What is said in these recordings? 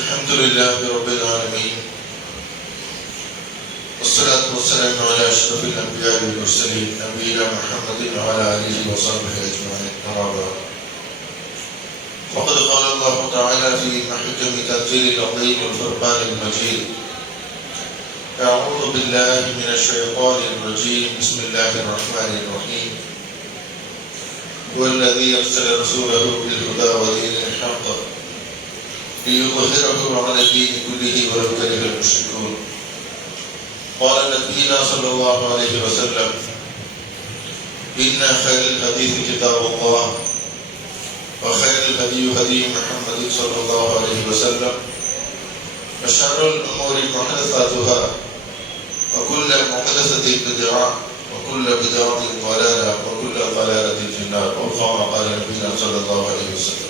الحمد لله رب العالمين والصلاة والسلام على أشرف الأنبياء والمرسلين نبينا محمد وعلى آله وصحبه أجمعين أما بعد فقد قال الله تعالى في محكم تنزيل العظيم والفرقان المجيد أعوذ بالله من الشيطان الرجيم بسم الله الرحمن الرحيم هو الذي أرسل رسوله بالهدى ودين الحق ليظهره على الدين كله ولو كره المشركون قال نبينا صلى الله عليه وسلم إن خير الحديث كتاب الله وخير الهدي هدي محمد صلى الله عليه وسلم وشر الأمور محدثاتها وكل محدثة بدعة وكل بدعة ضلالة وكل ضلالة في النار أو كما قال نبينا صلى الله عليه وسلم.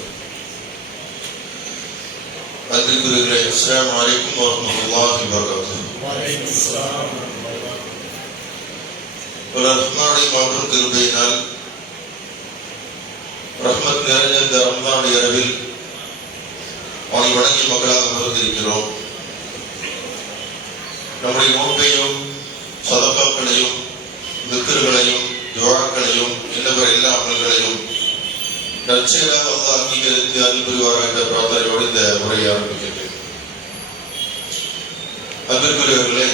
السلام عليكم ورحمة الله وبركاته. وعليكم السلام ورحمة الله. ரஹ்மானுடைய மாபெரும் கிருபையினால் ரஹ்மத் நிறைந்த இந்த ரமலானுடைய இரவில் அவனை வணங்கிய மக்களாக அமர்ந்திருக்கிறோம். நம்முடைய நோன்பையும் சதகாக்களையும் திக்ருகளையும் துஆக்களையும் இன்னபிற எல்லா அமல்களையும் நற்செயலாக அல்லாஹ் அங்கீகரித்து அருள் புரிவாராக என்ற பிரார்த்தனையோடு இந்த உரையை ஆரம்பிக்கின்றேன். அன்பிற்குரியவர்களே,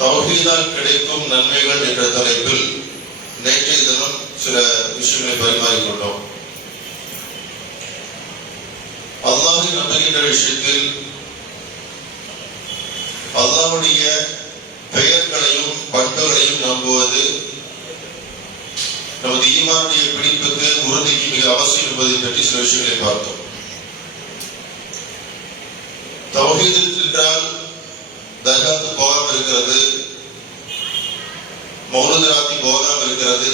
தௌஹீதால் கிடைக்கும் நன்மைகள் என்ற தலைப்பில் நேற்றைய தினம் சில விஷயங்களை பரிமாறிக்கொண்டோம். அல்லாஹை நம்புகின்ற விஷயத்தில் அல்லாஹ்வுடைய பெயர்களையும் பண்புகளையும் நம்புவது நமது ஈமானுடைய பிடிப்புக்கு உறுதிக்கு மிக அவசியம் என்பதை பற்றி சில விஷயங்களை பார்த்தோம். தௌஹீத் என்றால் தர்காத்து போகாம இருக்கிறது, மௌலூத் ராத்தி போகாம இருக்கிறது,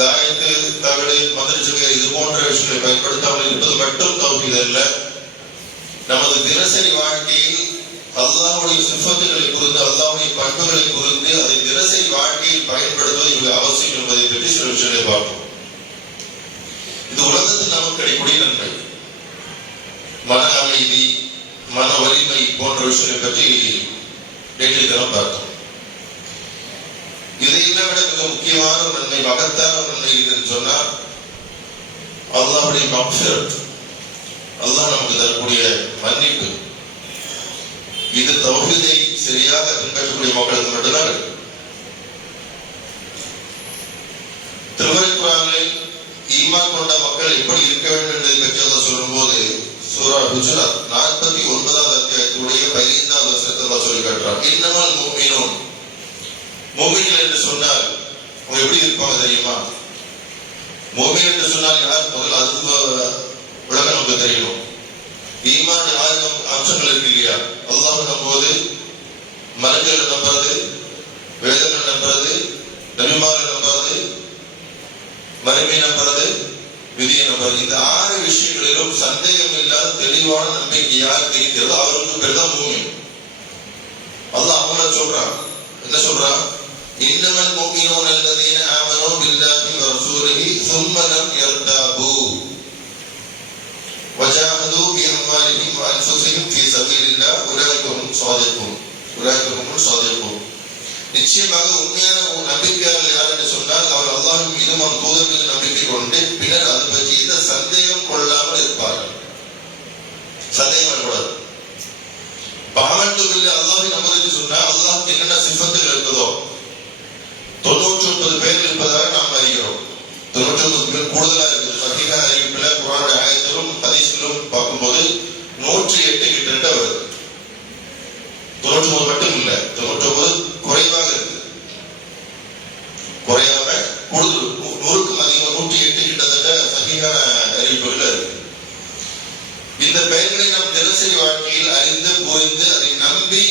தாயத்து தகடு மந்திரிச்சுகை இது போன்ற விஷயங்களை பயன்படுத்தாமல் இருப்பது மட்டும் தௌஹீத் அல்ல. நமது தினசரி வாழ்க்கையில் அல்லாஹ்வுடைய சிஃபத்துகளை குறித்து அல்லாஹ்வுடைய பண்புகளை குறித்து அதை தினசரி வாழ்க்கையில் பயன்படுத்துவது மிக அவசியம் என்பதை பற்றி சில விஷயங்களை பார்ப்போம். இது உலகத்தில் நமக்கு கிடைக்கூடிய நன்மை, மன அமைதி, மன வலிமை போன்ற விஷயங்களை பற்றி நேற்றைய தினம் பார்த்தோம். இதையெல்லாம் விட மிக முக்கியமான நன்மை, மகத்தான நன்மை என்று சொன்னால் அல்லாஹ்வுடைய மக்ஃபிரத், அல்லாஹ் நமக்கு தரக்கூடிய மன்னிப்பு. இது தௌஹீதை சரியாக பின்பற்றக்கூடிய மக்களுக்கு மட்டும்தான் இருக்கு. திருமறை குர்ஆனில் ஈமான் கொண்ட மக்கள் எப்படி இருக்க வேண்டும் என்பதை பற்றி அல்லாஹ் சொல்லும்போது சூரா ஹுஜராத் 49வது அத்தியாயத்துடைய 15வது வசனத்தை அல்லாஹ் சொல்லி காட்டுறான். இன்னமல் முஃமினூன், முஃமின்கள் என்று சொன்னால் அவங்க எப்படி இருப்பாங்க தெரியுமா? முஃமின் என்று சொன்னால் யார்? முதல்ல அது உலகம் நமக்கு தெரியணும். ஈமான் யாருக்கு அம்சங்கள் இருக்கு இல்லையா? அல்லாஹ் நம்புவது, மலக்குகளை நம்புறது, வேதங்கள் நம்புறது, நபிமார்களை நம்புறது, மறுமை நம்புறது, விதியை நம்புறது. இந்த 6 விஷயங்களிலும் சந்தேகம் இல்லாத தெளிவான நம்பிக்கை யாருக்கு இருக்கிறதோ அவருக்கு பேர் தான் மூமின். அல்லாஹ் அவங்கள சொல்றான். என்ன சொல்றான்? இன்னமல் முஃமினூன அல்லதீன ஆமனூ பில்லாஹி வ ரசூலிஹி ஸும்ம லம் யர்தாபு வஜாஹது பிஅம்வாலிஹிம் வ அன்ஃபுஸிஹிம் ஃபீ ஸபீலில்லாஹ் உலைக ஹும் ஸாதிகூன். நிச்சயமாக உண்மையான நம்பிக்கையாளர்கள் யார் என்று சொன்னால் அவர் அல்லாஹ்வின் மீதும் அவன் தூதர் மீது நம்பிக்கை கொண்டு பின்னர் அதை பற்றி எந்த சந்தேகம் கொள்ளாமல் இருப்பார்கள். சந்தேகம் வரக்கூடாது. பாவத்துக்கு அல்லாஹ்வை நம்புறது சொன்னா அல்லாஹ்க்கு என்னென்ன சிஃபத்துகள் இருக்குதோ 99 பேர் இருப்பதாக நாம் அறிகிறோம். 99 பேர் கூடுதலா இருக்குது. சஹீஹா அறிவிப்புல குர்ஆனுடைய ஆயத்திலும் ஹதீஸிலும் பார்க்கும்போது 108 கிட்ட வருது. 99 மட்டும் இல்ல, 99 குறைவாக இருக்கு. குறையாம கூடுதல் 100க்கும் அதிகம் 108 கிட்டத்தட்ட சஹீஹான அறிவிப்புகள் இருக்கு. இந்த பெயர்களை நாம் தினசரி வாழ்க்கையில் அறிந்து புரிந்து அதை நம்பி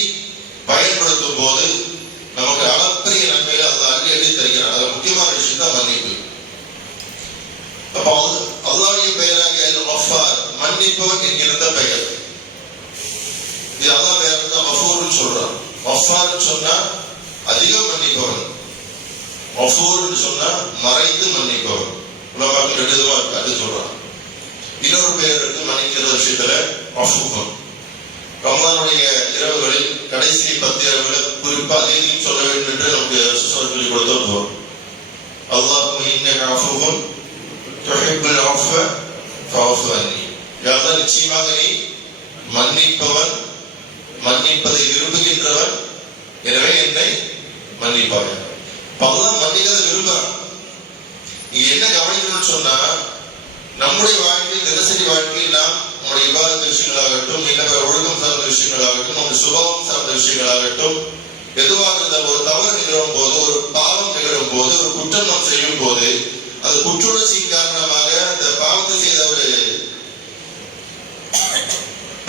பயன்படுத்தும் போது நமக்கு அளப்பரிய நன்மைகளை அல்லாஹ் அள்ளி தருகிறான். அது முக்கியமான விஷயம் தான் மன்னிப்பு. அப்போ அல்லாஹ்வுடைய பெயராகிய கஃபார், மன்னிப்பவன் என்கிற பெயர். இது அல்லாஹ் பெயர் தான் கஃபூர்னு சொல்றான். கஃபார்னு சொன்னா அதிகம் மன்னிப்பவன், கஃபூர்னு சொன்னா மறைத்து மன்னிப்பவன். உலமாக்கள் 2 விதமா இருக்கு. அது சொல்றான். இன்னொரு பேர் இருக்கு மன்னிக்கிற விஷயத்துல அஃபூஃபுன். ரமலானுடைய இரவுகளில் கடைசி 10 இரவுகளில் குறிப்பா அதையும் சொல்ல வேண்டும் என்று நமக்கு சொல்லி கொடுத்தோம். அல்லாஹும்ம இன்னக அஃபூஃபுன் துஹிப்புல் அஃவ ஃபஅஃபு அன்னி. யா அல்லாஹ், நிச்சயமாக நீ மன்னிப்பவன், மன்னிப்பதை விரும்புகின்றவன், எனவே என்னை மன்னிப்பாக. அல்லாஹ் மன்னிக்கிறத விரும்புறான். நீங்க என்ன கவனிக்கணும்னு சொன்னா, நம்முடைய வாழ்க்கையில் தினசரி வாழ்க்கையில் நாம் நம்முடைய விவாதத்த விஷயங்களாகட்டும், இல்ல ஒழுக்கம் சார்ந்த விஷயங்களாகட்டும், நம்முடைய சுபாவம் சார்ந்த விஷயங்களாகட்டும், எதுவாக இருந்தால் ஒரு தவறு நிகழும் போது, ஒரு பாவம் நிகழும் போது, ஒரு குற்றம் நாம் செய்யும் போது, அது குற்றுணர்ச்சியின் காரணமாக அந்த பாவத்தை செய்த ஒரு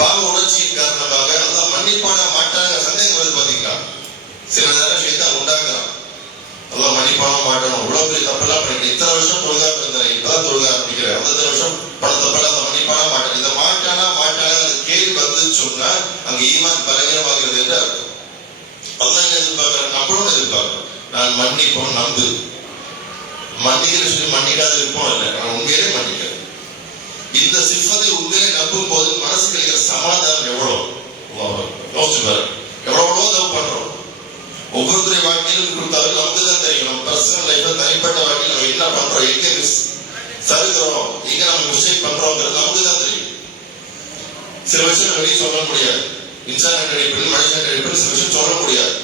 பாவ உணர்ச்சியின் காரணமாக அல்லாஹ் மன்னிப்பான மாட்டாங்க சந்தேகம் வருது. பாத்தீங்களா, சில நேரம் ஷைத்தான் உண்டாக்குறான். அல்லாஹ் மன்னிப்பான மாட்டணும், இவ்வளவு பெரிய தப்பெல்லாம் பண்ணிட்டு இத்தனை வருஷம் தொழுகாம இருந்தேன், இப்பதான் தொழுக ஆரம்பிக்கிறேன், அந்த வருஷம் பல தப்பெல்லாம் அந்த மன்னிப்பானா மாட்டேன். இதை மாட்டானா கேள்வி வந்துன்னு சொன்னா அங்க ஈமான் பலகீனமாகிறது என்று அர்த்தம். அல்லாஹ் என்ன எதிர்பார்க்கிறேன், நம்மளும் எதிர்பார்க்கிறோம். நான் மன்னிப்போம், நம்பு. மன்னிக்கிற சொல்லி மன்னிக்காத இருப்போம் இல்லை, நான் உண்மையிலே மன்னிக்கிறேன். இந்த சிஃபத்தை உண்மையிலே நம்பும் போது மனசு கிடைக்கிற சமாதானம் எவ்வளவு யோசிச்சு பாரு. எவ்வளவு தப்பு பண்றோம். ஒவ்வொருத்தருடைய வாழ்க்கையிலும் கொடுத்தாலும் நமக்கு தான் தெரியும். நம்ம பர்சனல் லைஃப்ல தனிப்பட்ட வாழ்க்கையில் நம்ம என்ன பண்றோம், எங்க சருகிறோம், எங்க நம்ம மிஸ்டேக் பண்றோம்ங்கிறது நமக்கு தான் தெரியும். சில விஷயம் வெளியே சொல்ல முடியாது. இன்சான் அடிப்படையில், மனுஷன் அடிப்படையில் சில விஷயம் சொல்ல முடியாது.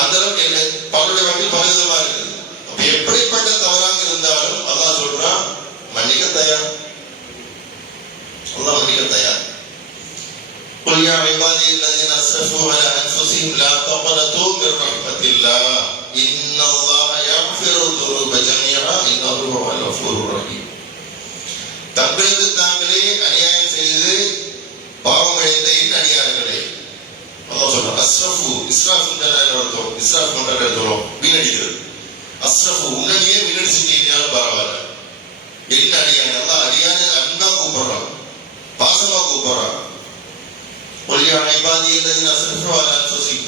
அந்த அளவுக்கு என்ன பலருடைய வாழ்க்கையில் பல விதமா இருக்குது. அப்ப எப்படிப்பட்ட தவறாக இருந்தாலும் அல்லாஹ் சொல்றான் மன்னிக்க தயார். அல்லாஹ் மன்னிக்க தயார். قل يا عبادي الذين اسرفوا على انفسهم لا تقنطوا من رحمة الله ان الله يغفر الذنوب جميعا انه هو الغفور الرحيم. தங்களுக்கு தாங்களே அநியாயம் செய்து பாவம் இழைத்த என் அடியார்களே, அல்லாஹ் சொல்றான். அஸ்ரஃபு, இஸ்ராஃப் என்ற அர்த்தம். இஸ்ராஃப் என்ற அர்த்தம் வீணடிக்கிறது. அஸ்ரஃபு, உன்னையே வீணடிச்சிட்டீங்கனாலும் பரவாயில்ல, என் அடியான். அல்லாஹ் அடியான அன்பா கூப்பிடுறான், பாசமா கூப்பிடுறான்.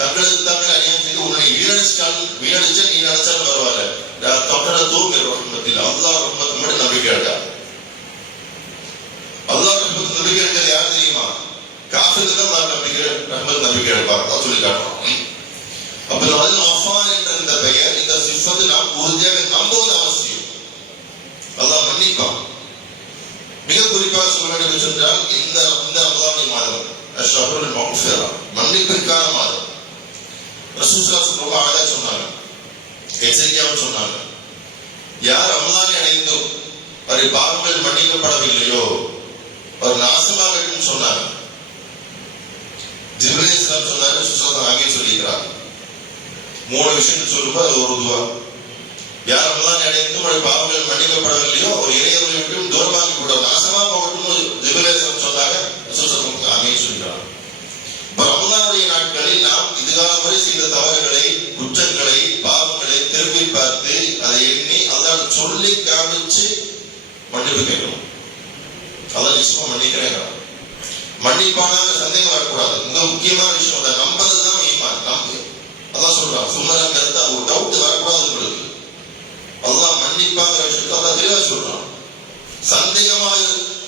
தங்களுக்கு தாங்கள் அநியாயம் செய்து உன்னை வீணடிச்ச நீ நினைச்சாலும் பரவாயில்ல, தொட்டட தூங்க ரஹ்மத்தில். அல்லாஹ் ரஹ்மத்து மட்டும் நம்பிக்கை எடுத்தா. அல்லாஹ் ரஹ்மத்து நம்பிக்கை எடுக்கிறது யார் தெரியுமா? காஃபிருக்கு தான் நம்பிக்கை எடுப்பார் சொல்லி காட்டுறோம். அப்ப அஃபான் என்ற இந்த பெயர், இந்த சிஃபத்தை நாம் உறுதியாக நம்புவது அவசியம். அல்லாஹ் மன்னிப்பான். மிக குறிப்பாக சொல்ல வேண்டும் என்றால் இந்த ரமலான் மாதம் அஷ்ஹருல் மக்ஃபிரா, மன்னிப்பிற்கான மாதம். ரசூலுல்லாஹி ஸல்லல்லாஹு அலைஹி வஸல்லம் அழகா சொன்னாங்க, எச்சரிக்கையாக சொன்னாங்க. யார் ரமலானை அடைந்தும் அவருடைய பாவங்கள் மன்னிக்கப்படவில்லையோ அவர் நாசமாகட்டும் சொன்னாங்க. ஜிப்ரீல் அலைஹிஸ்ஸலாம் சொன்னாரு, ரசூலுல்லாஹி ஆகிய சொல்லிக்கிறார். 3 விஷயங்கள் சொல்லும்போது அது ஒரு துவா. யார் ரமலானை அடைந்தும் அவருடைய பாவங்கள் மன்னிக்கப்படவில்லையோ அவர் இறைவனை விட்டு தூரமாகி விட்டார், நாசமா போகட்டும் ஜிப்ரீல் அலைஹிஸ்ஸலாம் சொன்னாங்க. ரசூலுல்லாஹி ஆகிய சொல்லிக்கிறார். ரமலானுடைய நாட்களில் நாம் இதுகாலம் வரை செய்த தவறுகளை, குற்றங்களை, பாவங்களை திரும்பி பார்த்து அதை எண்ணி அல்லாஹ் சொல்லி காமிச்சு மன்னிப்பு கேட்கணும். அல்லாஹ் நிச்சயமா மன்னிக்கிறேன். மன்னிப்பானாங்க சந்தேகம் வரக்கூடாது. மிக முக்கியமான விஷயம் அதை நம்பதுதான் ஈமான். நம்பு. அல்லாஹ் சொல்றான், சும்மா கருத்தா ஒரு டவுட் வரக்கூடாது உங்களுக்கு. அல்லாஹ் மன்னிப்பாங்கிற விஷயத்த அல்லாஹ் தெளிவா சொல்றான்.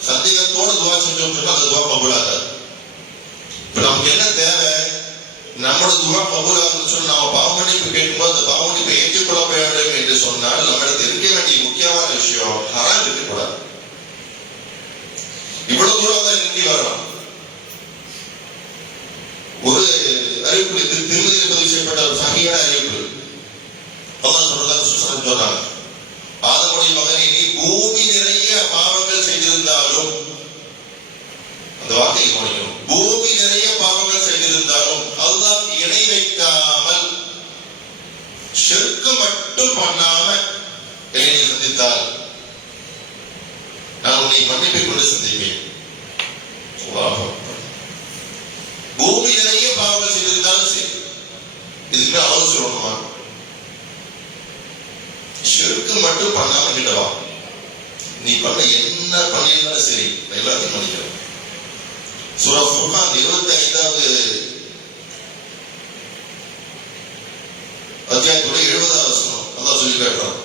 சந்தேகத்தோடு துவா செஞ்சோம் சொன்னா அந்த துவா கபூலாகாது. இப்ப நமக்கு என்ன தேவை, நம்மளோட துவா கபூலாகுன்னு சொல்லி நாம பாவ மன்னிப்பு கேட்கும்போது அந்த பாவ மன்னிப்பை ஏற்றுக்கொள்ள வேண்டும் என்று சொன்னால் நம்மளுக்கு இருக்க வேண்டிய முக்கியமான விஷயம் ஹராம் இருக்கக்கூடாது. இவ்வளவு தூரம் தான் நிறுத்தி வரலாம். ஒரு அறிவிப்பு திருமதியில் பதிவு செய்யப்பட்ட ஒரு சகியான அறிவிப்பு. அல்லாஹ் சொல்றாங்க, ஆதமுடைய மகனே நீ பூமி நிறைய பாவங்கள் செய்திருந்தாலும், அந்த வார்த்தையை கவனிக்கணும், பூமி நிறைய பாவங்கள் செய்திருந்தாலும் அல்லாஹ் இணை வைக்காமல் ஷிர்க் மட்டும் பண்ணாம என்னை சந்தித்தால் நான் உன்னை மன்னிப்பை கொண்டு சந்திப்பேன். பூமி நிறைய பாவங்கள் செய்திருந்தாலும் சரி, இதுக்கு அளவு சொல்லணுமா? ஷிர்க் மட்டும் பண்ணாம கிட்டவா, நீ பண்ண என்ன பண்ணிருந்தாலும் சரி எல்லாத்தையும் மன்னிக்கிறோம். சூரா ஃபுர்கான் 25வது அத்தியாயத்துடைய 70வது வசனம் அல்லாஹ் சொல்லி காட்டுறான்.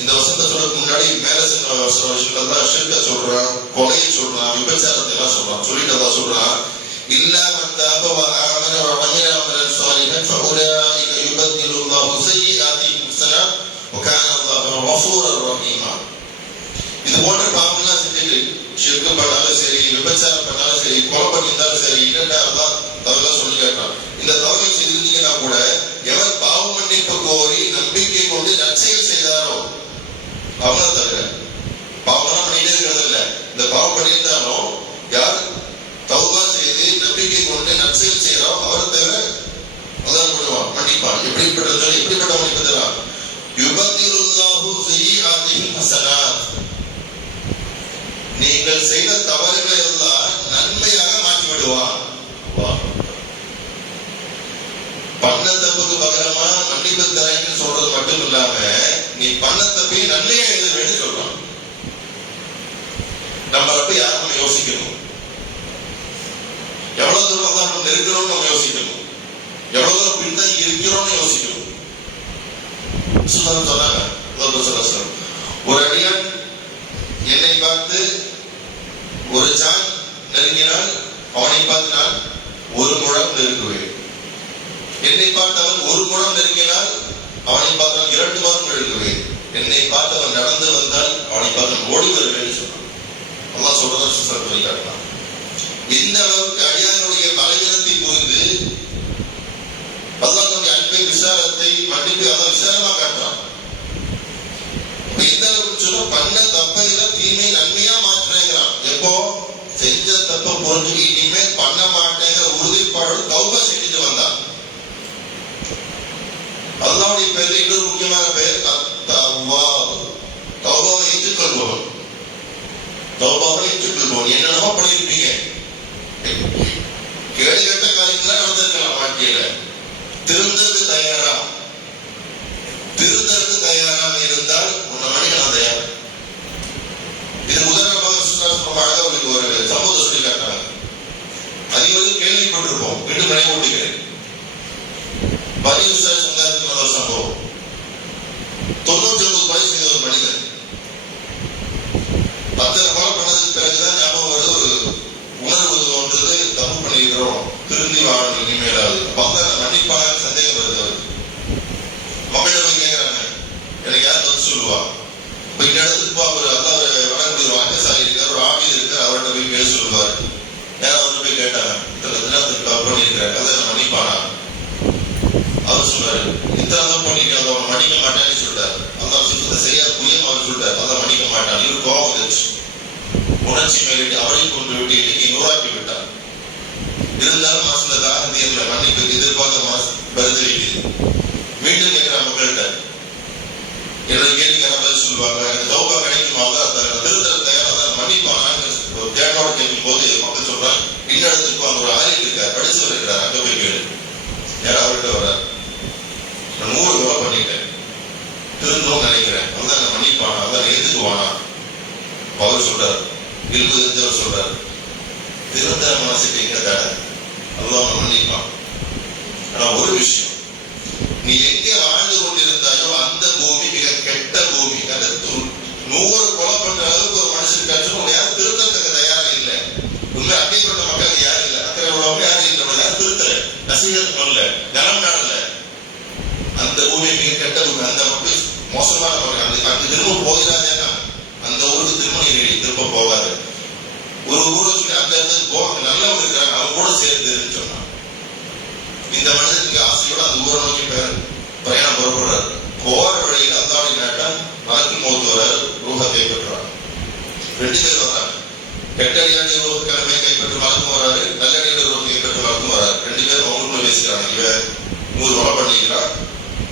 இந்த இந்த வசனத்தை சொல்றதுக்கு முன்னாடி மேல சொன்ன விஷயங்கள் ஷிர்க சொல்றான், கொலையை சொல்றான், விபச்சாரத்தை எல்லாம் சொல்றான். சொல்லிட்டு அதான் சொல்றான், இல்லா மன் தாப வ ஆமன வ அமில அமலன் ஸாலிஹன் ஃபஉலாயிக யுபத்திலுல்லாஹு ஸய்யிஆத்திஹிம் ஹஸனாத் வ கான அல்லாஹு கஃபூரர் ரஹீமா. இது போன்ற பாவம்லாம் செஞ்சுட்டு ஷிர்க் பண்ணாலும் சரி, விபச்சாரம் பண்ணாலும் சரி, கொலை பண்ணியிருந்தாலும் சரி, இரண்டாவதான் தவறுலாம் சொல்லி கேட்டான். இந்த தவறுகள் செய்திருந்தீங்கன்னா கூட எவர் பாவ மன்னிப்பு கோரி நம்பிக்கை கொண்டு நற்செயல் செய்தாரோ அவனை தவிர, பாவம்லாம் பண்ணிட்டே இருக்கிறது இல்ல, இந்த பாவம் பண்ணியிருந்தாலும் யார் தௌபா செய்து நம்பிக்கை கொண்டு நற்செயல் செய்யறோம் அவரை தவிர அதான் பண்ணுவான், மன்னிப்பான். எப்படிப்பட்ட மன்னிப்பு தரான்? யுபத்திலுல்லாஹு ஸய்யிஆத்திஹிம் ஹஸனாத். நீங்கள் செய்த தவறுகளை எல்லாம் நன்மையாக மாற்றி விடுவான். பண்ண தப்புக்கு பகரமா மன்னிப்பு தரேன்னு சொல்றது மட்டும் இல்லாம நீ பண்ண தப்பை நன்மையா எழுதுவேன்னு சொல்றான். நம்ம அப்படி யாரும் யோசிக்கணும், எவ்வளவு தூரம் தான் நம்ம நெருக்கிறோம்னு நம்ம யோசிக்கணும், எவ்வளவு தூரம் பின்தங்கி இருக்கிறோம்னு யோசிக்கணும். சுதந்திரம் சொன்னாங்க, ஒரு அடியான் என்னை பார்த்து ஒரு ஜான் நெருங்கினால் அவனை பார்த்து நான் ஒரு முழம் நெருங்குவேன். என்னை பார்த்தவன் ஒரு முழம் நெருங்கினால் அவனை பார்த்தவன் 2 முழம் நெருங்குவேன். என்னை பார்த்தவன் நடந்து வந்தால் அவனை பார்த்தவன் ஓடி வருவேன் சொன்னான். அல்லாஹ் சொல்றதா சொல்லி காட்டலாம். இந்த அளவுக்கு அடியானுடைய பலவீனத்தை புரிந்து அல்லாஹ் தன்னுடைய அன்பை, விசாரத்தை, மன்னிப்பு அல்லாஹ் விசாரமா காட்டுறான். எந்த அளவுக்கு சொல்ல பண்ண தப்பையில தீமை நன்மையா மாற்றுறேங்கிறான். எப்போ செஞ்ச தப்ப புரிஞ்சு இனிமே பண்ண மாட்டேங்கிற உறுதிப்பாடு தௌபா செஞ்சுட்டு வந்தான். அல்லாஹ்வுடைய பேர்ல இன்னொரு முக்கியமான பெயர் அத்தவ்வாப். தௌபாவை ஏற்றுக்கொள்பவன், தௌபாவை ஏற்றுக்கொள்பவன். என்னென்னமோ பண்ணிருப்பீங்க, கேடு கெட்ட காரியங்கள்லாம் நடந்திருக்கலாம் வாழ்க்கையில, திருந்தது தயாரா? திருந்தது தயாராக இருந்தால் உன்னை மனித நான் தயார். இது உதாரணமாக உங்களுக்கு ஒரு சம்பவத்தை சொல்லி காட்டுறாங்க. அதிகம் கேள்விப்பட்டிருப்போம், மீண்டும் நினைவூட்டுகிறேன். பனி இஸ்ராயேல் சமுதாயத்தில் ஒரு சம்பவம். 99 வயசு செய்த ஒரு மனிதன் 10 கொலை பண்ணதுக்கு பிறகுதான் ஞாபகம் வருது, ஒரு உணர்வு தோன்றது, தப்பு பண்ணிருக்கிறோம், திருந்தி வாழணும் இனிமேலாவது. பார்த்தா மன்னிப்பாக சந்தேகம் வருது அவருக்கு. மக்களிடம் போய் கேட்கிறாங்க, எனக்கு யார் வந்து சொல்லுவா? இப்ப இந்த இடத்துக்கு அவர் அதான் வளரக்கூடிய ஒரு வாக்கசாலி இருக்கார், ஒரு ஆவியில் இருக்கார், அவர்கிட்ட போய் பேச சொல்லுவார். நேரம் வந்து போய் கேட்டாங்க, இத்தனை தினத்துக்கு தப்பு பண்ணிருக்காரு, அதை மன்னிப்பானா? அவர் சொல்றாரு, இத்தனை தான் பண்ணிருக்கேன், அதை அவன் மன்னிக்க மாட்டான்னு சொல்லிட்டாரு. அந்த விஷயத்தை சரியா புரியாம அவர் சொல்லிட்டாரு, அதை மன்னிக்க மாட்டான். இவர் கோபம் வந்துச்சு, உணர்ச்சி மேலிட்டு அவரையும் கொண்டு விட்டு இன்னைக்கு 100 விட்டார். இருந்தாலும் மாசத்துல தாகந்தியர்ல மன்னிப்பு எதிர்பார்க்க மாசம் வருது வைக்குது. மீண்டும் கேட்கிற மக்கள்கிட்ட என்னோட கேள்விக்கான பதில் சொல்லுவாங்க, எனக்கு தௌபா கிடைக்குமா? தான் திருத்தர தயாராக மன்னிப்பானான்னு தேனோட கேட்கும் போது மக்கள் சொல்றாங்க, இன்னடத்துக்கு அங்க ஒரு ஆரியர் இருக்கார், படிச்சவர் இருக்கிறார், அங்க போய் கேளு. யாரும் அவர்கிட்ட வர்றாரு, நான் 100 கொலை பண்ணிட்டேன், திருந்தோம் நினைக்கிறேன், அதான் நான் மன்னிப்பானா? அதான் ஏத்துக்குவானா? அவர் சொல்றாரு, இல்பு தெரிஞ்சவர் சொல்றாரு, திருந்த மனசுக்கு எங்க தடை? அல்லாஹ் மன்னிப்பான். ஆனா ஒரு விஷயம், நீ எங்கே வாழ்ந்து கொண்டிருந்தாயோ அந்த பூமி மிக கெட்ட பூமி. அந்த 100 கொலை பண்ற அளவுக்கு ஒரு மனுஷனுக்காச்சும் உன்னை யாரும் திருத்தத்துக்கு தயாரா இல்லை. உண்மை அக்கைப்பட்ட மக்கள் யாரும் இல்லை, அக்கறை உள்ளவங்க யாரும் இல்லை, யாரும் திருத்தல, நசீகத் பண்ணல, நலம் நாடல. அந்த பூமி மிக கெட்ட பூமி, அந்த மக்கள் மோசமான மக்கள். அந்த திரும்ப போகிறாதேன்னா அந்த ஊருக்கு திரும்ப நீ திரும்ப போகாது. ஒரு ஊரை சொல்லி அந்த இடத்துக்கு போ, அங்க நல்லவங்க இருக்கிறாங்க, அவங்க கூட சேர்ந்து சொன்னான். இந்த மனிதனுக்கு ஆசையோட அந்த ஊரை நோக்கி பிரயாணம் புறப்படுறாரு. போற வழியில் அல்லாஹ்வுடைய நாட்டம் மலக்கு மௌத் வராரு, ரூஹை கைப்பற்றுறாரு. 2 பேர் வர்றாங்க. கெட்டடியாடி ரூஹ் கிழமை கைப்பற்று மலக்கும் வராரு, நல்லடியாடி ரூஹ் கைப்பற்று மலக்கும் வராரு. 2 பேரும் அவங்களுக்குள்ள பேசிக்கிறாங்க, இவன் 100 கொலை பண்ணிக்கிறான்,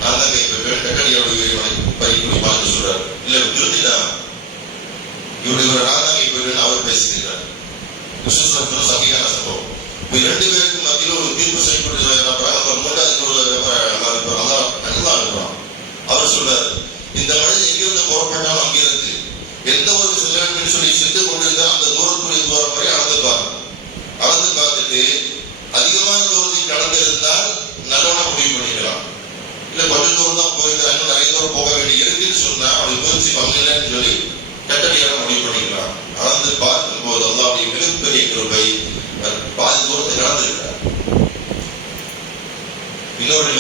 நான் தான் கைப்பற்றுவேன். கெட்டடியாடி பறிக்குடி பார்த்து சொல்றாரு, இல்ல திருத்திட்டான், இவருடைய நான் தான் கைப்பற்றுவேன் அவர் பேசிக்கிறார். விசுவாசத்துல சகிகான சம்பவம். 2 பேருக்கு மத்தியில் ஒரு தீர்ப்பு செய்யக்கூடிய 3வது அவர் சொல்றாரு, இந்த மனிதன் எங்கிருந்து புறப்பட்டாலும் அங்கிருந்து எந்த ஒரு செல்ல வேண்டும் சொல்லி சென்று கொண்டிருந்த அந்த தூரத்துடைய தூரம் வரை அளந்துப்பார். அளந்து பார்த்துட்டு அதிகமான தூரத்தை கடந்திருந்தால் நல்லவனா முடிவு பண்ணிக்கலாம், இல்ல கொஞ்சம் தூரம் தான் போயிருந்தா இன்னும் நிறைய தூரம் போக வேண்டிய இருக்குன்னு சொன்னா அவனுக்கு முயற்சி பண்ணலன்னு சொல்லி கட்டளையாக முடிவு பண்ணிக்கலாம். அளந்து பார்க்கும் போது அல்லாஹ்வுடைய மிகப்பெரிய கிருபை பாதி தூரத்தை நடந்திருக்கிறார். இன்னொரு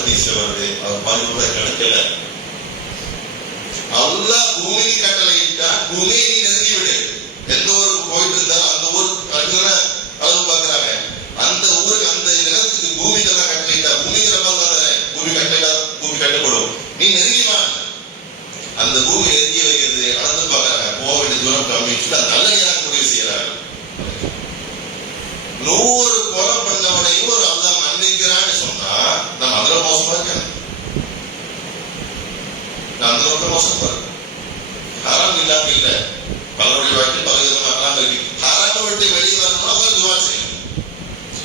ஹதீஸ் வருது, அவர் பாதி தூரத்தை கடக்கல. அல்லாஹ் பூமிக்கு கட்டளையிட்டா பூமியை நீ நெருங்கி விடு. எந்த ஊருக்கு போயிட்டு இருந்தாலும் அந்த ஊர் அளவு பாக்குறாங்க. அந்த ஊருக்கு அந்த நிலத்துக்கு பூமிக்கு தான் கட்டளையிட்டா பூமிக்கு பூமி கட்டளை பூமி கட்டப்படும். நீ நெருங்கிவா அந்த பூமி நெருங்கி வைக்கிறது அளந்து பாக்குறாங்க. போக வேண்டிய தூரம் கம்மிச்சு அது நல்ல நேரம் முடிவு செய்யறாங்க. 100 கொலை பண்ணவனையும் ஒரு அல்லாஹ் மன்னிக்கிறான்னு சொன்னா நம்ம அதுல மோசமா இருக்கேன். அந்த ரொம்ப மோசமா இருக்கு. ஹராம் இல்லாம இல்ல, பலருடைய வாழ்க்கை பல விதமா ஹராம் இருக்கு. ஹராம விட்டு வெளியே வரணும், அதான் துவா செய்யணும்.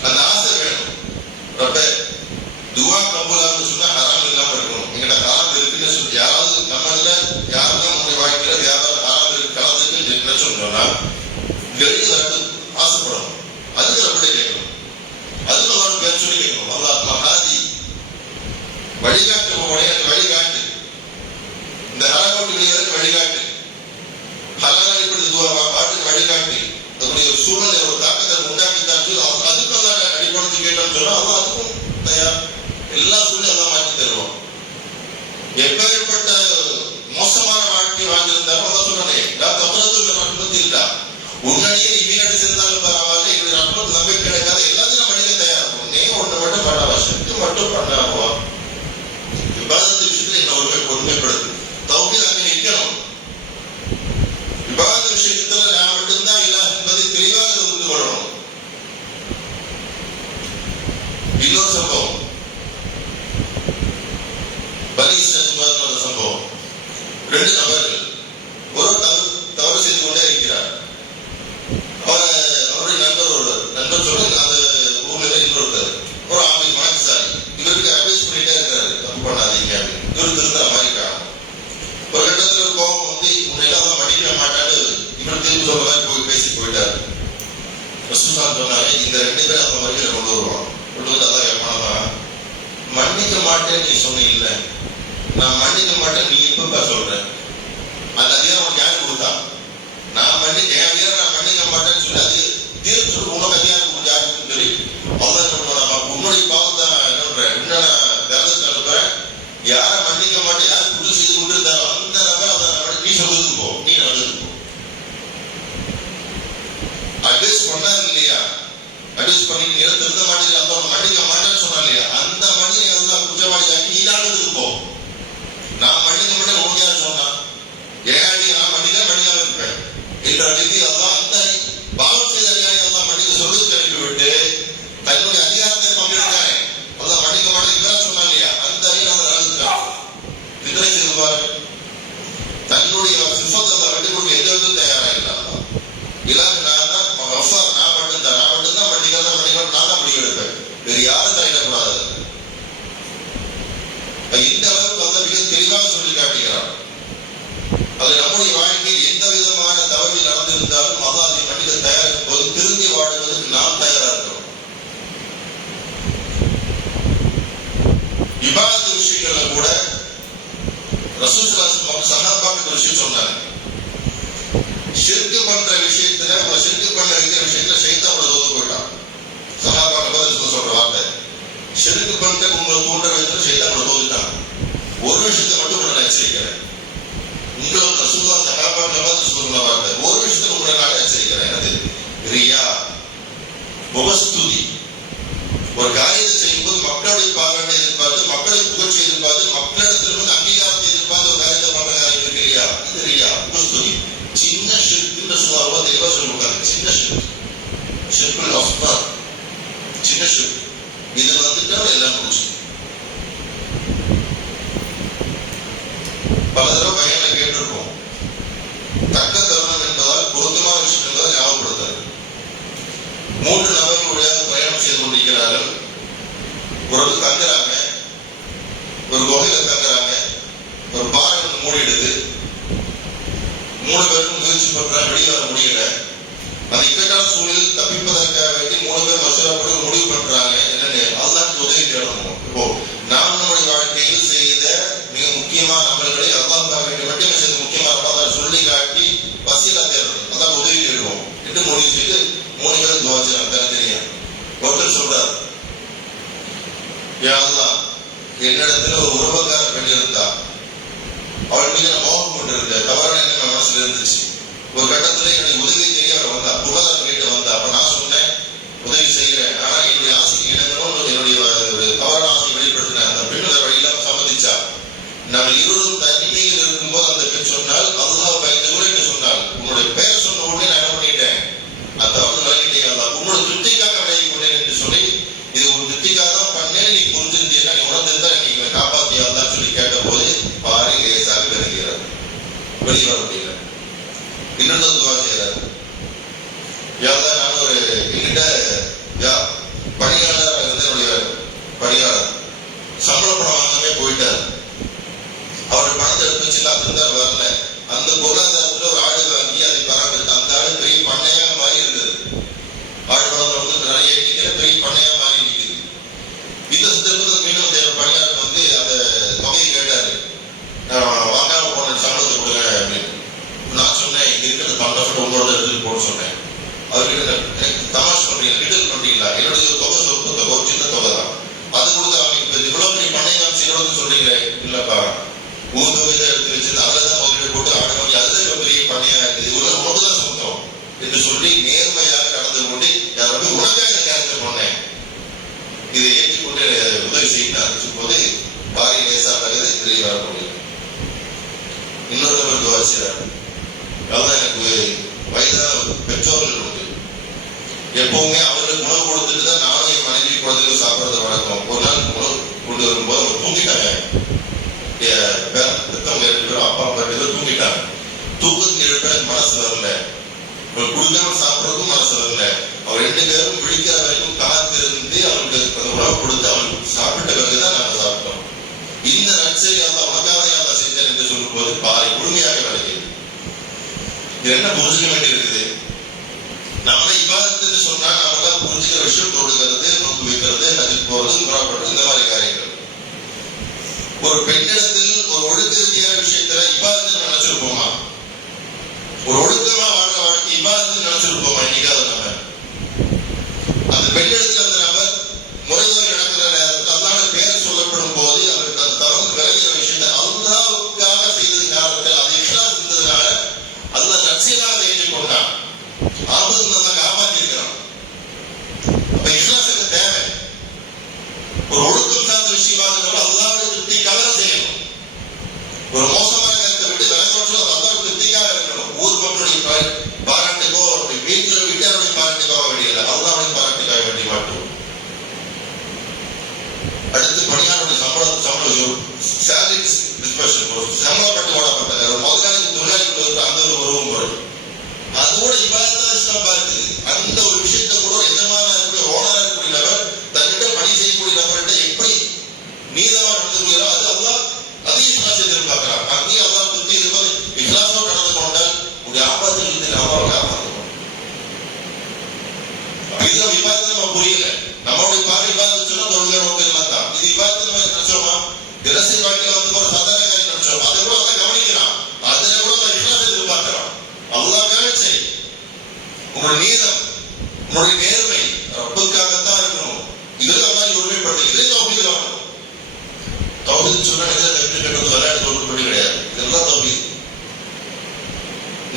அந்த ஆசை வேணும். ரொம்ப துவா கபூலான்னு சொன்னா ஹராம் இல்லாம இருக்கணும். எங்கிட்ட ஹராம் இருக்குன்னு சொல்லி யாராவது நம்மள யாருதான் நம்முடைய வாழ்க்கையில யாராவது ஹராம் இருக்கு கலந்துருக்கு சொன்னா வெளியே வரது ஆசைப்படணும். அதுக்கு ரொம்ப கேட்கணும். அதுக்கு அவரோட பேர் சொல்லி கேட்கணும். அல்லாஹ் மஹாதி வழிகாட்டு எனக்கு வழிகாட்டு, இந்த ஹராமோட்டு வெளியே வழிகாட்டு, ஹலால் இப்படி பாட்டுக்கு வழிகாட்டு, அதனுடைய சூழ்நிலை ஒரு தாக்கத்தை உண்டாக்கித்தான் சொல்லி அதுக்கு அல்லாஹ் அடிப்படைச்சு கேட்டோம்னு சொன்னா அவன் அதுக்கும் தயார். எல்லா சூழ்நிலையும் எல்லாம் மாற்றி தருவோம். எப்பேற்பட்ட மோசமான வாழ்க்கை வாழ்ந்திருந்தாலும் அதான் சொன்னேன், இல்லா உன்னிலேயே வீணடி செஞ்சாலும் பரவாயில்ல, எங்களுக்கு நட்பு நம்பிக்கை கிடைக்காத எல்லாத்தையும் நம்ம மனித தயாரிப்போம். நீ ஒண்ணு மட்டும் பண்ணாவா, சக்தி மட்டும் பண்ணாவா. விவாதத்து விஷயத்துல என்ன ஒருமைப்படுது. தௌஹீத் அங்க நிற்கணும். விவாத விஷயத்துல நான் மட்டும்தான் இல்ல என்பதை தெளிவாக புரிந்து கொள்ளணும். இன்னொரு சம்பவம், பனி இஸ்ராயீல் சம்பவம். 2 நபர்கள் ஒரு தவறு செய்து கொண்டே இருக்கிறார். அவருடைய நண்பர் சொல்ல அந்த ஊர்ல இன்னொருத்தர் ஒரு ஆமை மனசாரி இவருக்கு அட்வைஸ் பண்ணிட்டே இருக்காரு, தப்பு பண்ணாதீங்க அப்படின்னு. இவரு திருந்த மாதிரி காணும். ஒரு கட்டத்துல ஒரு கோபம் வந்து உன்னையெல்லாம் தான் மன்னிக்க மாட்டான்னு இவர் திரும்ப சொல்ற மாதிரி போய் பேசி போயிட்டாரு. ரசூலுல்லாஹ் சொன்னாரு, இந்த 2 பேரும் அந்த வரையில கொண்டு வருவான். கொண்டு வந்து அதான் கேட்பானதான், மன்னிக்க மாட்டேன்னு நீ சொன்னீங்கல்ல, நான் மன்னிக்க மாட்டேன் நீ எப்ப சொல்ற? அந்த அதிகாரம் உனக்கு யாரு கொடுத்தா? நான் மன்னிக்க நான் மன்னிக்க மாட்டேன்னு சொல்லி அது தீர்ப்பு சொல்லி உனக்கு அதிகாரம் கொடுத்து யாருன்னு சொல்லி அல்லாஹ் என்ன பண்ணுவாங்க, உன்னுடைய பாவத்தை என்ன பண்றேன், இன்னும் தேர்தல் நடத்துறேன், யாரை மன்னிக்க மாட்டேன் யாரு குற்றம் செய்து கொண்டு இருந்தாரோ அந்த நபர் அதை நீ சொல்றதுக்கு போ, நீ நல்லதுக்கு போ. அட்வைஸ் பண்ணாரு இல்லையா, அட்வைஸ் பண்ணி நீ திருத்த மாட்டேன் அந்த மன்னிக்க மாட்டேன்னு சொன்னா இல்லையா, அந்த மனிதனை எல்லாம் குற்றவாளியாக்கி நீ நல்லதுக்கு போ. நான் மன்னிக்க மாட்டேன் உனக்கு யாரு சொன்னா, ஏன் நான் மன்னிக்காம இருப்பேன் என்ற விதி அதான் அந்த பாவம் செய்த அதிகாரி எல்லாம் மன்னிக்க சொல்றதுக்கு அனுப்பிவிட்டு தன்னுடைய அதிகாரத்தை பங்கிருக்காரு. அதான் மன்னிக்க மாட்டேன் சொன்னா இல்லையா, அந்த அதிகாரம் நடந்துட்டான். நிதிரை செய்து பாருங்க, தன்னுடைய சிற்பத்தை விட்டு கொடுக்க எந்த விதம் தயாராகிறான். இல்லாத நான் தான் நான் மட்டும்தான் மன்னிக்க நான் தான் முடிவு எடுப்பேன், வேறு யாரும் தலையிடக்கூடாது. இந்த அளவுக்கு வந்து மிக தெளிவாக சொல்லி காட்டுகிறான். அது நம்முடைய வாழ்க்கையில் எந்த விதமான தவறில் நடந்திருந்தாலும் அல்லாஹ் அதை மன்னிக்க தயாரிக்கும் போது திருந்தி வாழ்வதற்கு நாம் தயாரா இருக்கிறோம். இபாதத் விஷயங்கள்ல கூட ரசூலுல்லாஹ் சஹாபாக்கள் விஷயம் சொன்னாங்க. ஷிர்க் பண்ற விஷயத்துல ஷிர்க் பண்ண வைக்கிற விஷயத்துல ஷைத்தான் தோத்து போயிட்டான். சஹாபாக்கள் சொல்ற வார்த்தை, ஷிர்க் பண்ற உங்களை தூண்ட வைக்கிற ஷைத்தான் தோத்துட்டான். ஒரு விஷயத்தை மட்டும் நான் எச்சரிக்கிறேன், உங்களுக்கு ரசூலுல்லாஹ் சஹாபாக்கள் சொல்ற வார்த்தை, ஒரு விஷயத்தை உங்களை நான் எச்சரிக்கிறேன், என்னது ரியா, முகஸ்துதி. ஒரு காரியத்தை செய்யும்போது மக்களுடைய பாராட்டை எதிர்பார்த்து, மக்களுடைய புகழ்ச்சி எதிர்பார்த்து, மக்களிடத்திலிருந்து அங்கீகாரத்தை எதிர்பார்த்து ஒரு காரியத்தை பண்ற காரியம் இருக்கு இல்லையா, இது ரியா, முகஸ்துதி. சின்ன ஷிர்க்குன்னு சொல்லுவாங்க, தெளிவா சொல்லுவாங்க. சின்ன ஷிர்க்குல் அஸ்கர், சின்ன ஷிர்க். இது வந்துட்டா எல்லாம் முடிச்சு. பல தடவை பையனை கேட்டிருக்கோம், தக்க தருணம் என்பதால் பொருத்தமான விஷயம் என்பதால் ஞாபகப்படுத்தாரு. 3 நபர்களுடைய பயணம் செய்து கொண்டிருக்கிறார்கள். ஒரு தங்குறாங்க, ஒரு குகையில தங்குறாங்க, ஒரு பாறை மூடிடுது. 3 பேருக்கும் முயற்சி பண்றாங்க, வெளியே வர முடியல. அந்த இக்கட்டான சூழலில் தப்பிப்பதற்காக வேண்டி 3 பேர் மசூராப்பட்டு முடிவு பண்றாங்க, என்னன்னு அல்லாஹ் உதவி தேடணும். இப்போ நாம் நம்முடைய வாழ்க்கையில் செய்த மிக முக்கியமான அமல்களை அல்லாஹ்வுக்காக என்னிடத்துல ஒரு உறவுக்கார பெண் இருந்தா, அவள் மீது நான் மோகம் கொண்டிருந்தேன், தவறான எண்ணம் என் மனசுல இருந்துச்சு. ஒரு கட்டத்துல எனக்கு உதவி செய்ய அவள் வந்தா, புகழாரம் கேட்டு வந்தா. அப்ப நான் சொன்னேன் உதவி செய்கிறேன், ஆனா என்னுடைய ஆசைக்கு இணங்கணும், என்னுடைய ஒரு தவறான ஆசை வெளிப்படுத்தினேன். அந்த பெண் வேற வழி இல்லாம சம்மதிச்சா. நாங்கள் இருவரும் தனிமையில் இருக்கும்போது அந்த பெண் சொன்னால், அல்லாஹ் பயந்து கூட என்ன சொன்னால், உன்னுடைய பெயர் சொன்ன உடனே நான் என்ன பண்ணிட்டேன், அந்த தவறு விலகிட்டேன், அல்லாஹ் உன்னோட திருப்திக்காக விலகி கொண்டேன் என்று சொல்லி, இது ஒரு திருப்திக்காக தான் பண்ணேன், நீ புரிஞ்சிருந்தீங்கன்னா, நீ உணர்ந்திருந்தா நீ காப்பாத்தியா தான் சொல்லி கேட்ட போது பாரி லேசாக விலகிறார், வெளியே வர முடியல. இன்னொரு துவா செய்யறாரு, யாதான் நான் ஒரு என்கிட்ட பணியாளர் இருந்து என்னுடைய பணியாளர் சம்பள பணம் வாங்காமே போயிட்டார். அவர் பணத்தை எடுத்து வச்சு காத்திருந்தார், வரல. அந்த பொருளாதாரத்துல ஒரு ஆடு வாங்கி அதை பராமரித்து அந்த ஆடு பெரிய பண்ணையா மாறி இருந்தது. ஆடு பணத்தை வந்து நிறைய எண்ணிக்கையில பெரிய பண்ணையா மாறி இருக்குது. இந்த சந்தர்ப்பத்தில் மீண்டும் பணியாளர் வந்து அந்த தொகையை கேட்டாரு, வாங்காம போன சம்பளத்தை கொடுங்க அப்படின்னு. நான் சொன்னேன், இங்க இருக்கிறது 12 உங்களோட எடுத்துட்டு போட சொன்னேன். அவர்கிட்ட எனக்கு தமாஷ் பண்றீங்க, லிட்டில் பண்றீங்களா, என்னுடைய தொகை சொற்ப தொகை, ஒரு சின்ன தொகை தான், அது கொடுத்து அவங்க இவ்வளவு பெரிய பண்ணை காமிச்சு சொல்றீங்களே, இல்லப்பா ஊர் தொகை தான் எடுத்து வச்சு அதுலதான் முதலீடு போட்டு ஆடு வாங்கி அதுதான் பெரிய பண்ணையா இருக்குது, இவ்வளவு உனக்கு தான் சொந்தம் என்று சொல்லி நேர்மையாக நடந்து கொண்டு யாரும் உனக்காக இந்த கேரக்டர் பண்ணேன், இதை ஏற்றுக்கொண்டு உதவி செய்யணும் ஆரம்பிச்சும் போது பாரி லேசாக வெளியே வர முடியும். இன்னொரு நபர் துவா செய்றார், அதான் எனக்கு வயதான பெற்றோர்கள் உண்டு, எப்பவுமே அவர்களுக்கு உணவு கொடுத்துட்டு தான் நானும் என் மனைவி குழந்தைகளும் சாப்பிடுறது வழக்கம். ஒரு நாள் உணவு கொண்டு வரும்போது அவங்க தூங்கிட்டாங்க, பெத்தவங்க 2 பேரும் அப்பா அம்மா 2 பேரும் தூங்கிட்டாங்க. தூக்கத்துக்கு எழுப்ப மனசு வரல, குடுக்காம சாப்பிடறதுக்கும் மனசு வரல. அவர் 2 பேரும் விழிக்கிற வரைக்கும் காத்திருந்து அவங்களுக்கு அந்த உணவு கொடுத்து அவங்களுக்கு சாப்பிட்ட பிறகுதான் நாங்க சாப்பிட்டோம். இந்த நற்செய்தியால் உனக்காக யாரா செஞ்சேன் என்று சொல்லும் போது பாரி முழுமையாக விளக்குது. இது என்ன புரிஞ்சுக்க வேண்டி இருக்குது, நம்மளை இபாதத்துன்னு சொன்னா நம்மளா புரிஞ்சுக்கிற விஷயம் தொடுகிறது, நோக்கு வைக்கிறது, ஹஜ்ஜுக்கு போறது, உம்ரா பண்றது, இந்த மாதிரி காரியங்கள். ஒரு பெண்ணிடத்தில் ஒரு ஒழுக்க ரீதியான விஷயத்துல இபாதத்துன்னு நினைச்சிருப்போமா? ஒரு ஒழுக்கமா வாழ்ற வாழ்க்கை இபாதத்துன்னு நினைச்சிருப்போமா? இன்னைக்காவது நம்ம அந்த பெண்ணிடத்தில் அந்த நபர் முறைதோறி நடக்கிற நேரத்தில் அல்லாஹ்வுடைய பெயர் சொல்லப்படும் போது அவருக்கு அந்த தரம் விலகிற விஷயத்தை அல்லாஹ்வுக்காக செய்தது காரணத்தில் அது இஹ்லாஸ் இருந்ததுனால அல்லாஹ் நற்செய்தியாக ஏற்றுக்கொண்டான். ஆபத்து நம்ம காப்பாற்றி இருக்கிறோம். அப்ப இஹ்லாஸுக்கு தேவை. ஒரு ஒழுக்கம் சார்ந்த விஷயமாக அல்லாஹ்வுடைய திருப்திக்காக செய்யணும். ஒரு மோசமான கருத்தை விட்டு விலகணும், அல்லாஹ்வுடைய திருப்திக்காக இருக்கணும். ஊர் மக்களுடைய பாராட்டுக்கோ வீட்டில் வீட்டாருடைய பாராட்டுக்காக வேண்டியதில்லை, அல்லாஹ்வுடைய பாராட்டுக்காக வேண்டிய மாட்டோம். அடுத்து பணியாளருடைய சம்பளம் சேலரி டிஸ்பர்ஷன் சம்பளப்பட்டு ஓடப்பட்டது. முதலாளிக்கு தொழிலாளிகள் அந்த ஒரு உறவு முறை அதோட இபாதத்தா இஸ்லாம் பார்க்குது. அந்த ஒரு விஷயத்தை கூட எஜமான இருக்கக்கூடிய ஓனரா இருக்கக்கூடிய நபர் தன்னிட்ட பணி செய்யக்கூடிய நபர்கிட்ட எப்படி நீதமா நடந்துக்கிறோ அது அல்லாஹ் அதே இஸ்லாம் எதிர்பார்க்கிறான். அங்கேயும் அல்லாஹ் திருப்தி எதிர்பார்த்து இஸ்லாமோடு நடந்து கொண்டால் உடைய ஆபத்தில் அல்லாஹ் காப்பாற்றுவோம். இதுல விவாதத்தை நம்ம புரியல. நம்மளுடைய பார்வை விவாதம் சொன்னா தொழுகை நோக்கம் எல்லாம் தான். இது விவாதத்தை நம்ம நினைச்சோமா? தினசரி வாழ்க்கையில வந்து ஒரு சாதாரண காரியம் நினைச்சோம். அதை கூட அதை கவனிக்கிறான். அதுல கூட அந்த இஸ்லாத்தை எதிர்பார்க்கிறான். அல்லாஹ்க்காக செய். உங்களுடைய நீதம், உங்களுடைய நேர்மை ரப்புக்காகத்தான் இருக்கணும். இதுல அல்லாஹ் ஒருமைப்பட்டு இதே தௌஹீத் வரணும். தௌஹீத் சொன்னா தக்பீர் கட்டுறது விளையாட்டு ஒழுக்கப்பட்டு கிடையாது. இதெல்லாம் தௌஹீத்.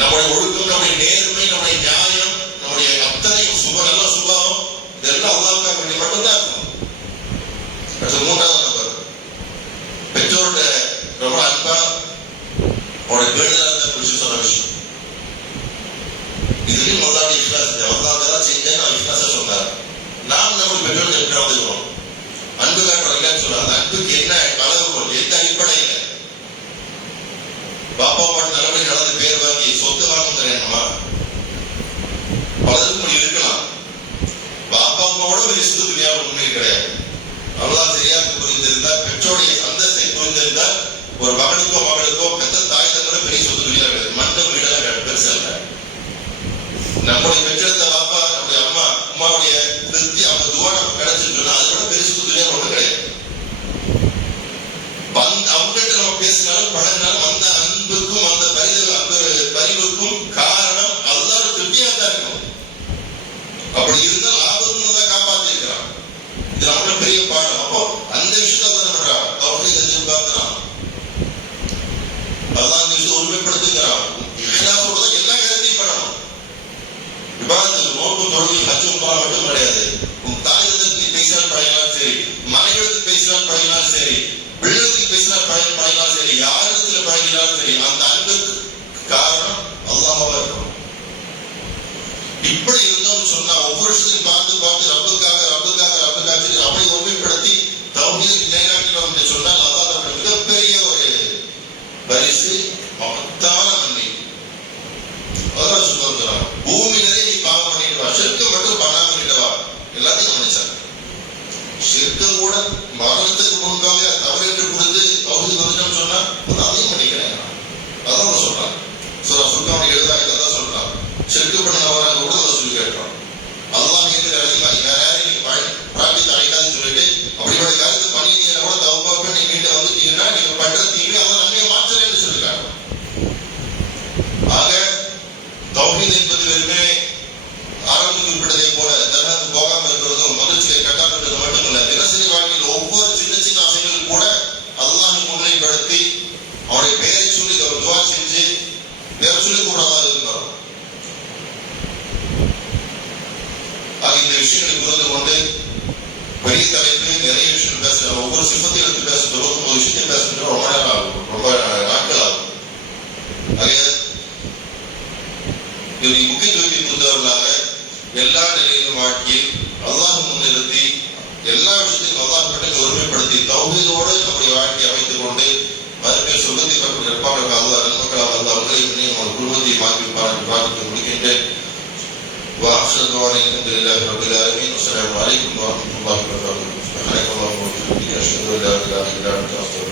நம்முடைய ஒழுக்கம், நம்முடைய நேர்மை, நம்முடைய நியாயம், நம்முடைய அத்தனை நல்ல சுபாவம் இதெல்லாம் அல்லாஹ்வுக்காக வேண்டி மட்டும்தான் இருக்கணும். அடுத்து 3வது நம்பர், பெற்றோர்கிட்ட ரொம்ப அன்பா அவருடைய பேடுதலா இருந்த குறிச்சு சொன்ன விஷயம். இதுலயும் முதலாளி இஸ்லாஸ் அல்லாஹ் செஞ்சேன் நான் இஸ்லாஸா சொன்னார். நாம் நம்முடைய பெற்றோர்கள் எப்படி வந்துக்கிறோம்? அன்பு காட்டுறோம் இல்லைன்னு சொல்றாங்க. அன்புக்கு என்ன அளவுகோல், எந்த அடிப்படையில? பாப்பா பாட்டு நல்லபடி நடந்து பேர் வாங்கி சொத்து வாங்குங்கிற எண்ணமா? பலருக்கும் இருக்கலாம். பாப்பா அம்மாவோட பெரிய சொத்து துணியாவோட உண்மை கிடையாது. அல்லாஹ் சரியாக புரிந்திருந்தால், பெற்றோடைய அந்தஸ்தை புரிந்திருந்தால், ஒரு மகனுக்கோ மகளுக்கோ பெற்ற தாய் தந்தோட பெரிய சொத்து துணியா கிடையாது. மண்ட வீடெல்லாம் பெருசா இல்லை. நம்முடைய பெற்றெடுத்த பாப்பா, நம்முடைய அம்மாவுடைய திருப்தி, அவங்க துவா நமக்கு கிடைச்சிருக்கோம்னா அதோட பெரிய சொத்து துணியா ஒன்றும் கிடையாது. அவங்ககிட்ட நம்ம பேசினாலும் பழகினாலும் அந்த அன்புக்கும் அந்த பரிவுக்கும் காரணம் அல்லாஹ்வுடைய திருப்தியா தான் இருக்கும். அப்படி இருந்தால் ஆபத்து தான் காப்பாற்றி இருக்கிறான். இது நம்மளோட பெரிய பாடம். அப்போ அந்த விஷயத்த ஷிர்க் பண்ணவராக கூட அதை சொல்லி கேட்கிறோம். அல்லாஹ் கேட்கிற அதிகமா வேற யாரையும் நீங்க பிரார்த்தித்து அழைக்காதுன்னு சொல்லிட்டு அப்படிப்பட்ட கருத்து பண்ணினீங்கன்னா கூட தௌபா பண்ணி மீண்டு வந்துட்டீங்கன்னா நீங்க பண்ற தீமை அதை நன்மையை மாற்றலன்னு சொல்லிருக்காங்க. ஆக தௌஹீத் என்பது வெறுமே ஆரம்பத்தில் குறிப்பிட்டதை போல தர்மத்துக்கு போகாமல் இருக்கிறதும் மகிழ்ச்சியை கட்டாமல் இருக்கிறது மட்டுமல்ல, தினசரி வாழ்க்கையில் ஒவ்வொரு சின்ன சின்ன ஆசைகளும் கூட அல்லாஹ் முன்னிலைப்படுத்தி அவருடைய பெயரை சொல்லி ஒரு துவா செஞ்சு வேற சொல்லி கூடாதான் இருக்கிறோம். ஆக இந்த விஷயங்களை புரிந்து கொண்டு பெரிய தலைப்பு நிறைய விஷயம் பேசுறோம். ஒவ்வொரு சிப்பத்தை எடுத்து பேசுறது 29 விஷயத்தை பேசுறது ரொம்ப நேரம் ஆகும், ரொம்ப நாட்கள் ஆகும். ஆக முக்கியத்துவத்தை புரிந்தவர்களாக எல்லா நிலையிலும் வாழ்க்கையில் அல்லாஹ் முன்னிறுத்தி எல்லா விஷயத்தையும் அல்லாஹ் மட்டும் ஒருமைப்படுத்தி தௌஹீதோடு நம்முடைய வாழ்க்கையை அமைத்துக் கொண்டு மறுபடியும் சுகத்தை பற்றி நிற்பார்கள் அல்லாஹ் நன்மக்களாக அந்த அவர்களையும் நம்ம குடும்பத்தை மாற்றி முடிக்கின்றேன். وآخر دعوانا الحمد لله رب العالمين والسلام عليكم ورحمة الله وبركاته. سبحانك اللهم وبحمدك أشهد أن لا إله إلا أنت أستغفرك